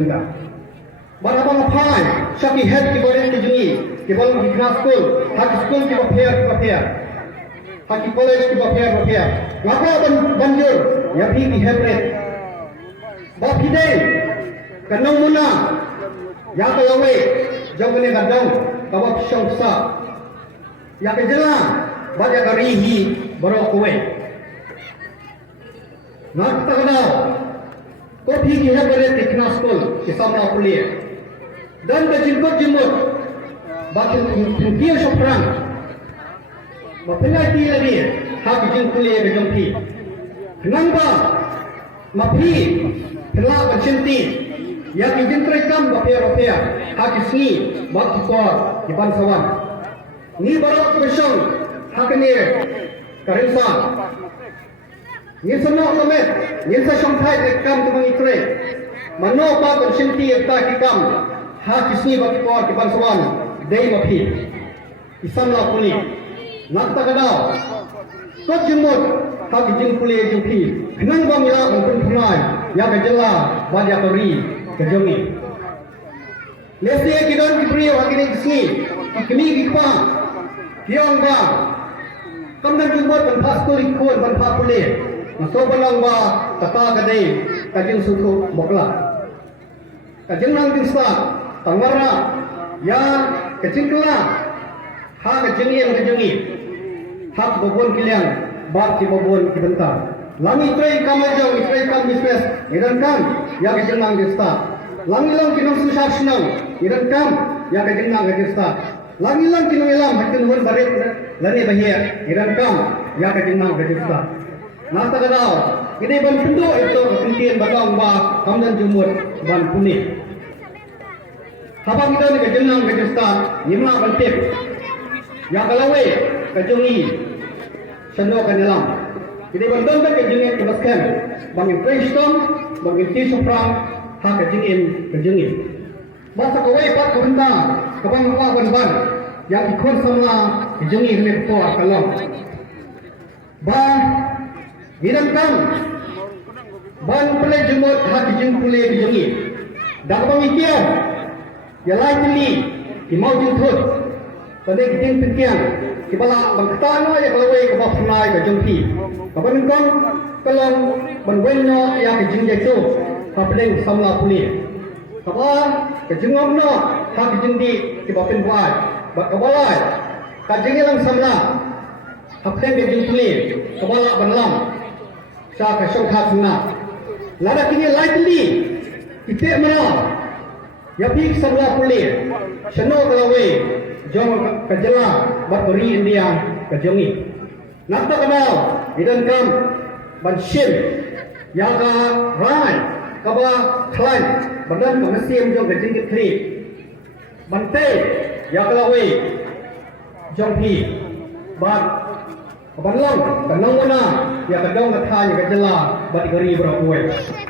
Mana bang apai, syaki head ki boleh kejungi, ki boleh di kelas school, hak school ki bapia, hak college ki bapia. Ngapa banjur, ya pi ki hebret. Bap hidai, kanong muna, ya kalawe, jauh kene kadang, kawap syong sa. Ya kejelang, baca karihi, baru kowe. Nak tak kenal. Kopi kita boleh dikena school, kita mau kuliah. Dan berjemput jemput, bakin dia seorang. Mapengai dia lagi, hak jemput kuliah berjumpi. Kenapa? Mapi, kenapa bercinti? Yang jemput rekam bapia, hak sini, bak kor, di pansawan. Ni baru bersong, hak ni karinsan. Ni semua komet, ni sesampai rekam tu mengitre. Mano pa bersinti eta kikam, hak isni bagi kuat di pansuan, day mapi. Isam la puli, nak tak kadau. Kau jemut, hak jeng puli jempi. Kenang bang ila untuk punai, ya kejela, badia kori, kejongi. Lesi kidon kibrio hak ini isni, kini kikpa, kiong bang. Kamdan jemut benpas kuli kuat benpas puli. So balang ba kata kadai kajeng suku bokla kajeng nang dingsa tangwara ya kajeng kela ha kajeng yang kajengi hak bobon kilian bab ki bobon ki bentar langi trei kamajong trei kam misres idan kam ya kajeng nang dingsa langi lang kinong susah senang idan kam ya kajeng nang dingsa langi lang kinong ilam hakin hon barit lani bahia idan kam ya kajeng nang dingsa. Nasta kadau, ini ban pendo itu ketinggian batang ba kamdan jumur ban kuning. Habang kita ni kejenang kejustan, lima bantip. Yang kalawe kejongi, sendo kenelam. Ini ban dontak kejengi kebaskan, bangin preston, bangin tisufrang, hak kejongi. Masa kawai pat kurenta, kabang apa ban, yang ikon sama kejongi kene kuat kalam. Hilang kam, ban pelai jemut hati jeng pulai dijengi. Dak bang ikian, ya lai teli, di mau jentut. Pada jeng pikian, di bala bang ketana ya kalawai ke bawah sungai ke jengki. Kapan engkau kalau ban wenno ya ke jeng jatuh, kapeleng samla pulai. Kapan ke jengom no, hati jeng di bawah penbuat, bak kabalai, kajeng lang samla. Kapeleng ke jeng pulai, kabala ban lam. Sa kasong khasna lada kini lightly ite mana ya pik sabla puli seno kalawe jong kajela bakori india kajongi nakta kanal idan kam ban shin ya ka rai kaba klan badan kamasim jong kajing kri bante ya kalawe jong pi bat Kapan lang, kanang muna, ya kadang katanya kajela, ba't ikari berapa